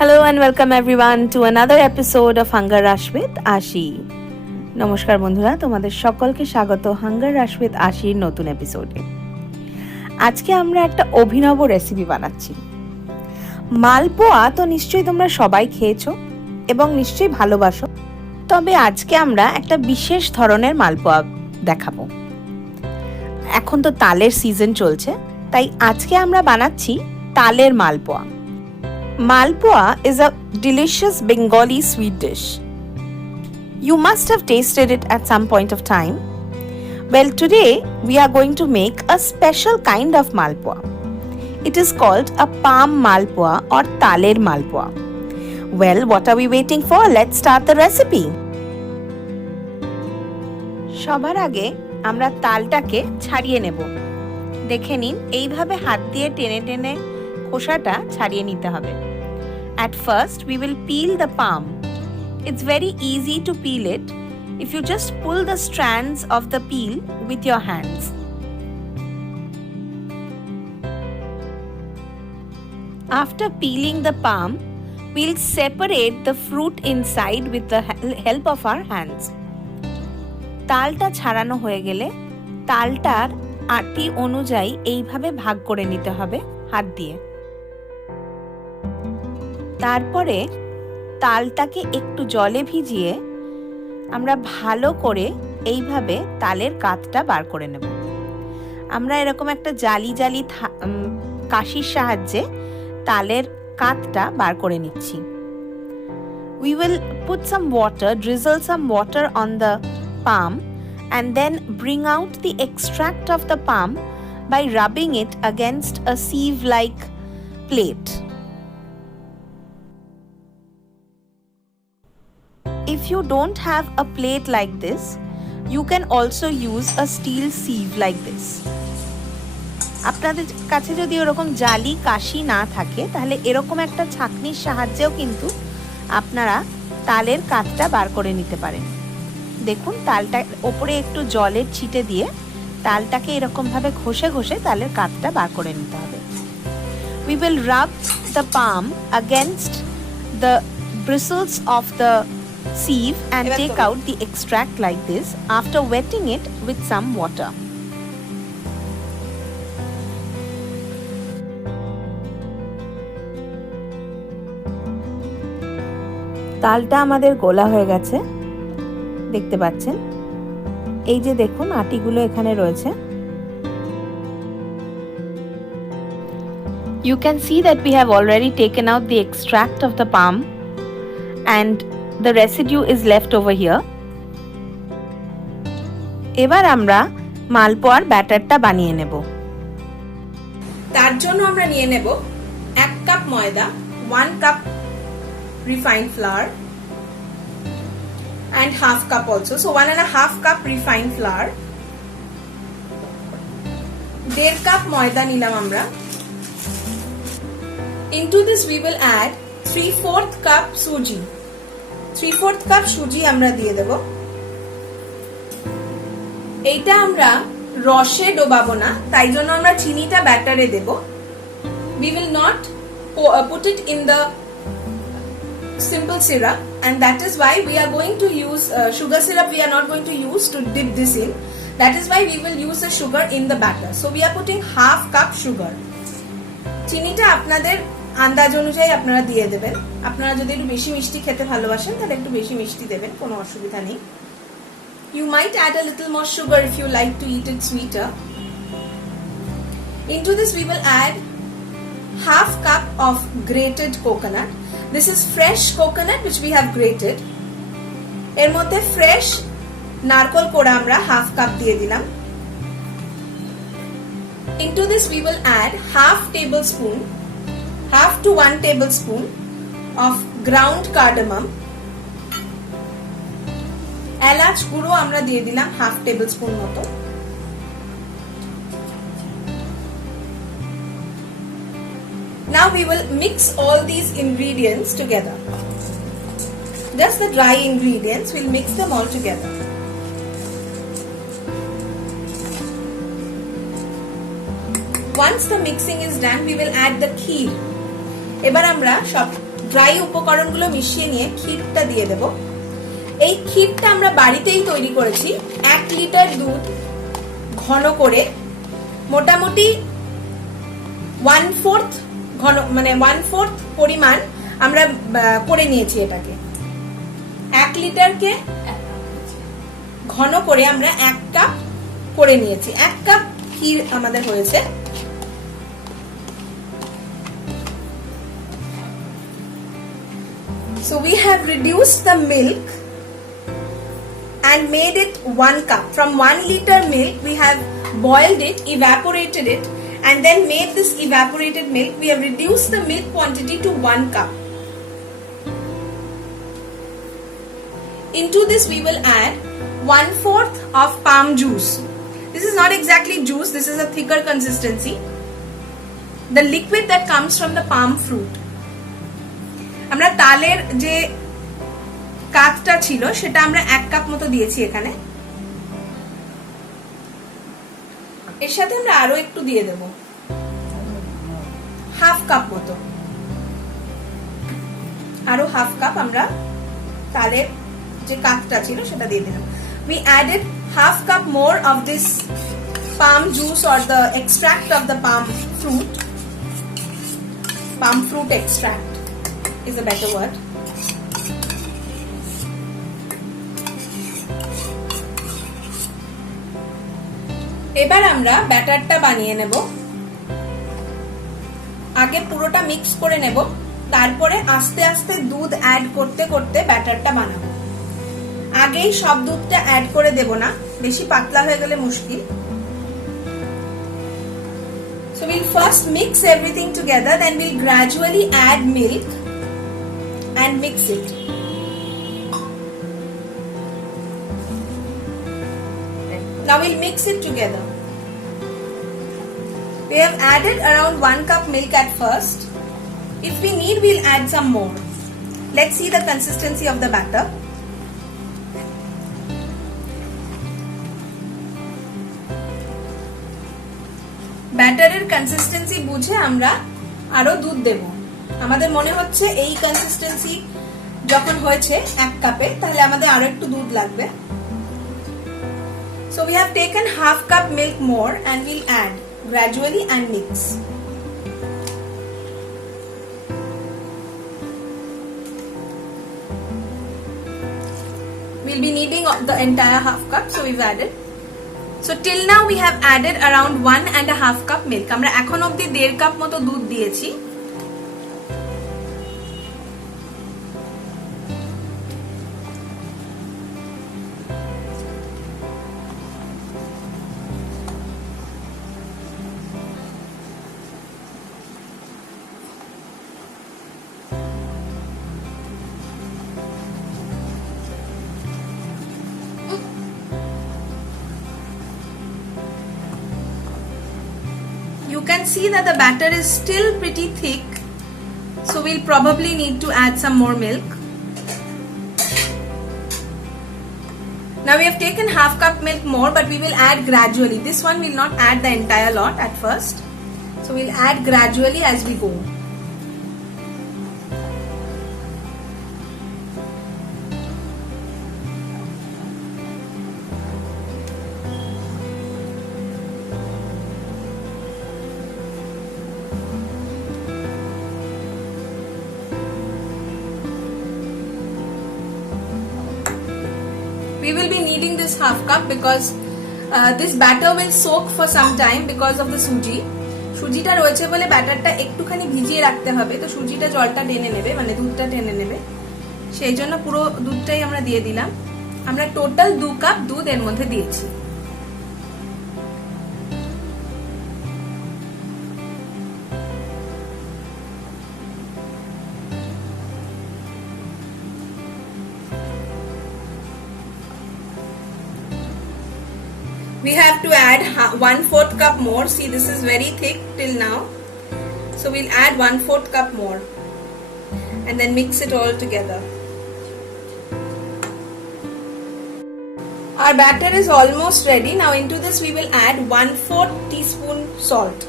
Hello and welcome everyone to another episode of Hunger Rush with Ashi. নমস্কার বন্ধুরা, তোমাদের সকলকে স্বাগত হাঙ্গার রাশ উইথ আশির নতুন এপিসোডে। আজকে আমরা একটা অভিনব রেসিপি বানাচ্ছি। মালপোয়া তো নিশ্চয়ই তোমরা সবাই খেয়েছো এবং নিশ্চয়ই ভালোবাসো, তবে আজকে আমরা একটা বিশেষ ধরনের মালপোয়া দেখাবো। এখন তো তালের সিজন চলছে, তাই আজকে আমরা বানাচ্ছি তালের মালপোয়া। Malpua is a delicious Bengali sweet dish. You must have tasted it at some point of time. Well, today we are going to make a special kind of Malpua. It is called a palm Malpua or Taler Malpua. Well, what are we waiting for? Let's start the recipe. সবার আগে আমরা তালটাকে ছাড়িয়ে নেব। দেখে নিন, এইভাবে হাত দিয়ে টেনে টেনে খোসাটা ছাড়িয়ে নিতে হবে। At first, we will peel the palm. It's very easy to peel it if you just pull the strands of the peel with your hands. After peeling the palm, we'll separate the fruit inside with the help of our hands. তালটা ছাড়ানো হয়ে গেলে তালটার আটি অনুযায়ী এইভাবে ভাগ করে নিতে হবে হাত দিয়ে। তারপরে তালটাকে একটু জলে ভিজিয়ে আমরা ভালো করে এইভাবে তালের কাতটা বার করে নেব। আমরা এরকম একটা জালি জালি কাশির সাহায্যে তালের কাতটা বার করে নিচ্ছি। We will put some water, drizzle some water on the palm and then bring out the extract of the palm by rubbing it against a sieve-like plate. If you don't have a plate like this, you can also use a steel sieve like this. আপনাদের কাছে যদি এরকম জালি কাশি না থাকে, তাহলে এরকম একটা ছাঁকনির সাহায্যেও কিন্তু আপনারা তালের কাতটা বার করে নিতে পারেন। দেখুন, তালটা ওপরে একটু জলের ছিটে দিয়ে তালটাকে এরকম ভাবে ঘষে ঘষে তালের কাতটা বার করে নিতে হবে। We will rub the palm against the bristles of the sieve and take out the extract like this after wetting it with some water. তালটা আমাদের গোলা হয়ে গেছে, দেখতে পাচ্ছেন। এই যে দেখুন, আটিগুলো এখানে রয়েছে। You can see that we have already taken out the extract of the palm and the residue is left over here. এবার আমরা মালপোয়ার ব্যাটারটা বানিয়ে নেব। তার জন্য আমরা নিয়ে নেব 1 কাপ ময়দা, 1 cup refined flour and half cup also, so 1.5 cup refined flour, 1.5 কাপ ময়দা নিলাম আমরা। Into this we will add 3/4 cup suji. 3/4 কাপ সুজি আমরা দিয়ে দেব। এইটা আমরা রসে ডোবাবো না, তাই জন্য আমরা চিনিটা ব্যাটারে দেব। We will not put it in the simple syrup, and that is why we are going to use sugar syrup. We are not going to use to dip this in. That is why we will use the sugar in the batter. So we are putting 1/2 cup sugar. চিনিটা আপনাদের আন্দাজ অনুযায়ী আপনারা দিয়ে দেবেন। আপনারা যদি একটু বেশি মিষ্টি খেতে ভালোবাসেন তাহলে একটু বেশি মিষ্টি দেবেন, কোনো অসুবিধা নেই। You might add a little more sugar if you like to eat it sweeter. Into this we will add 1/2 cup of grated coconut. This is fresh coconut which we have grated. এর মধ্যে ফ্রেশ নারকেল কোড়া আমরা 1/2 কাপ দিয়ে দিলাম। Into this we will add 1/2 to 1 tablespoon of ground cardamom. এলাচ গুঁড়ো আমরা দিয়ে দিলাম 1/2 tablespoon মতো। Now we will mix all these ingredients together. Just the dry ingredients, we'll mix them all together. Once the mixing is done, we will add the kheer. এবার আমরা সব ড্রাই উপকরণগুলো মিশিয়ে নিয়ে ক্ষীরটা দিয়ে দেব। এই ক্ষীরটা আমরা বাড়িতেই তৈরি করেছি। 1 লিটার দুধ ঘন করে মোটামুটি 1/4 ঘন, মানে 1/4 পরিমাণ আমরা করে নিয়েছি এটাকে। 1 লিটারকে ঘন করে আমরা 1 কাপ করে নিয়েছি। 1 কাপ ক্ষীর আমাদের হয়েছে। So we have reduced the milk and made it 1 cup. From 1 liter milk we have boiled it, evaporated it, and then made this evaporated milk. We have reduced the milk quantity to 1 cup. Into this we will add 1/4 of palm juice. This is not exactly juice, this is a thicker consistency. The liquid that comes from the palm fruit. আমরা তালের যে কাপটা ছিল সেটা আমরা 1 কাপ মতো দিয়েছি এখানে। এর সাথে আমরা আরো একটু দিয়ে দেব, 1/2 কাপ মতো। আরো 1/2 কাপ আমরা তালের যে কাপটা ছিল সেটা দিয়ে দিলাম। We added 1/2 cup more of this palm juice or the extract of the palm fruit. Palm fruit extract is a better word. এবার আমরা ব্যাটারটা বানিয়ে নেব। আগে পুরোটা মিক্স করে নেব, তারপরে আস্তে আস্তে দুধ অ্যাড করতে করতে ব্যাটারটা বানাবো। আগেই সব দুধটা অ্যাড করে দেব না, বেশি পাতলা হয়ে গেলে মুশকিল। So we'll first mix everything together, then we'll gradually add milk and mix it. Now we'll mix it together. We have added around 1 cup milk at first. If we need, we'll add some more. Let's see the consistency of the batter. ব্যাটারের কনসিস্টেন্সি বুঝে আমরা আরো দুধ দেব। আমাদের মনে হচ্ছে এই কনসিস্টেন্সি যখন হয়েছে 1 কাপে, তাহলে আমাদের আরো একটু দুধ লাগবে। So we have taken 1/2 cup milk more and we'll add gradually and mix. We'll be needing the entire 1/2 cup, so we've added. So till now we have added around 1.5 cup milk. আমরা এখন অবধি 1.5 কাপ মতো দুধ দিয়েছি। You can see that the batter is still pretty thick, so we'll probably need to add some more milk. Now we have taken 1/2 cup milk more, but we will add gradually. This one will not add the entire lot at first, so we'll add gradually as we go. We will be needing this 1/2 cup because this batter will soak for some time because of the suji. সুজিটা রয়েছে বলে ব্যাটারটা একটুখানি ভিজিয়ে রাখতে হবে, তো সুজিটা জলটা টেনে নেবে, মানে দুধটা টেনে নেবে, সেই জন্য পুরো দুধটাই আমরা দিয়ে দিলাম। আমরা টোটাল 2 কাপ দুধ এর মধ্যে দিয়েছি। We have to add 1/4 cup more. See, this is very thick till now, so we'll add 1/4 cup more and then mix it all together. Our batter is almost ready. Now into this we will add 1/4 teaspoon salt.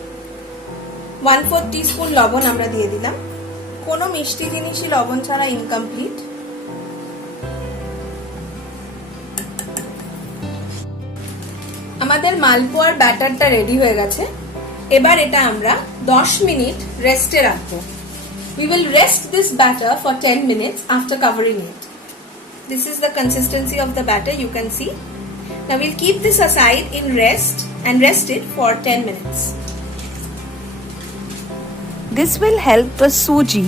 1/4 teaspoon লবণ আমরা দিয়ে দিলাম। কোনো মিষ্টি জিনিসই লবণ ছাড়া ইনকমপ্লিট। আমাদের মালপোয়ার ব্যাটারটা রেডি হয়ে গেছে। এবার এটা আমরা 10 মিনিট রেস্টে রাখবো। We will rest this batter for 10 minutes after covering it. This is the consistency of the batter, you can see. Now we'll keep this aside in rest and rest it for 10 minutes. This will help the suji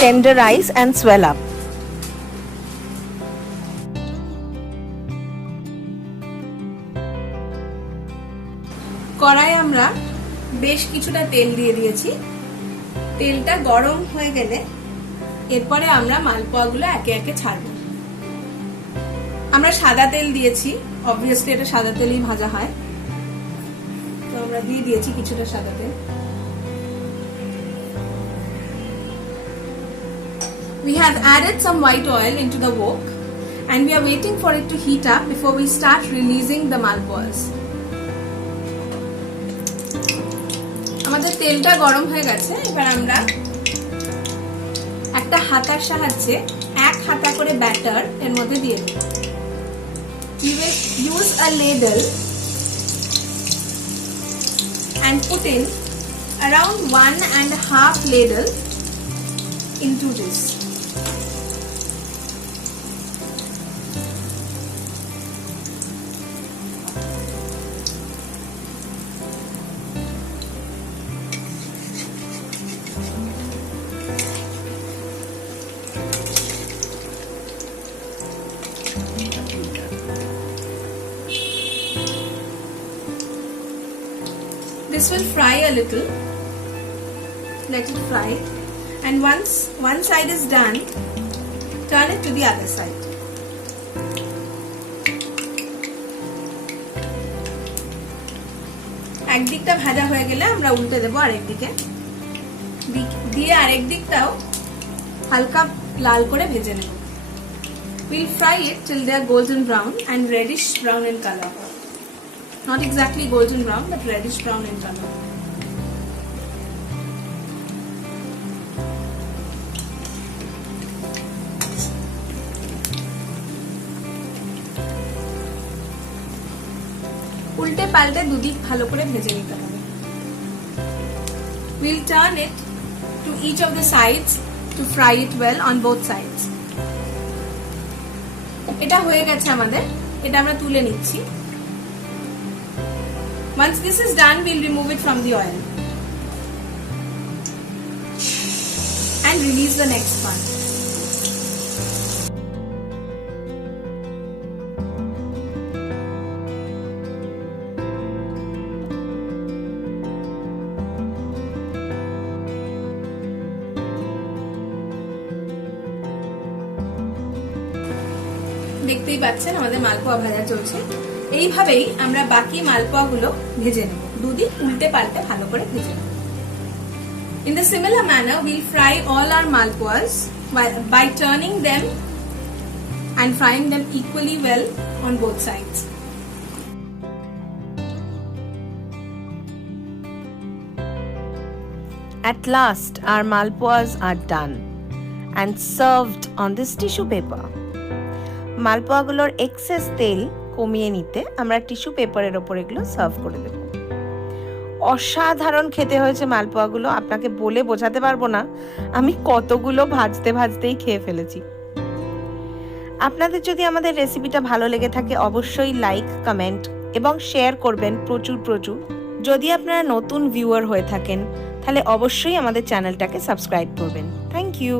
tenderize and swell up. কড়াই আমরা বেশ কিছুটা তেল দিয়ে দিয়েছি। তেলটা গরম হয়ে গেলে এরপরে আমরা মালপোয়াগুলো একে একে ছাড়বো। আমরা সাদা তেল দিয়েছি, অবভিয়াসলি এটা সাদা তেলেই ভাজা হয়, তো আমরা দিয়ে দিয়েছি কিছুটা সাদা তেল। We have added some white oil into the wok and we are waiting for it to heat up before we start releasing the malpuas. আমাদের তেলটা গরম হয়ে গেছে। এবার আমরা একটা হাতার সাহায্যে এক হাতা করে ব্যাটার এর মধ্যে দিয়ে দেব। We will use a ladle and put in around 1.5 ladle into this. This will fry a little. Let it fry, and once one side is done, turn it to the other side. এক দিকটা ভাজা হয়ে গেলে আমরা উল্টে দেব আরেক দিকে, দিয়ে আরেক দিকটাও হালকা লাল করে ভেজে নেব। We'll fry it till they are golden brown and reddish brown in color. Not exactly golden brown, but reddish brown in color. উল্টে পাল্টে দুদিক ভালো করে ভেজে নিতে হবে। We'll turn it to each of the sides to fry it well on both sides. এটা হয়ে গেছে আমাদের, এটা আমরা তুলে নিচ্ছি। Once this is done, we'll remove it from the oil and release the next one. দেখতেই পাচ্ছেন আমাদের মালপোয়া ভাজা চলছে। এইভাবেই আমরা বাকি মালপোয়াগুলো ভেজে নেব, দুদিক উল্টে পাল্টে ভালো করে ভেজে নেব। In the similar manner, we'll fry all our malpuas by turning them and frying them equally well on both sides. At last, our malpuas are done and served on this tissue paper. মালপোয়াগুলোর excess তেল কমিয়ে নিতে আমরা টিস্যু পেপারের ওপর এগুলো সার্ভ করে দেব। অসাধারণ খেতে হয়েছে মালপোয়াগুলো, আপনাকে বলে বোঝাতে পারবো না আমি কতগুলো ভাজতে ভাজতেই খেয়ে ফেলেছি। আপনাদের যদি আমাদের রেসিপিটা ভালো লেগে থাকে অবশ্যই লাইক, কমেন্ট এবং শেয়ার করবেন প্রচুর প্রচুর। যদি আপনারা নতুন ভিউয়ার হয়ে থাকেন তাহলে অবশ্যই আমাদের চ্যানেলটাকে সাবস্ক্রাইব করবেন। Thank you.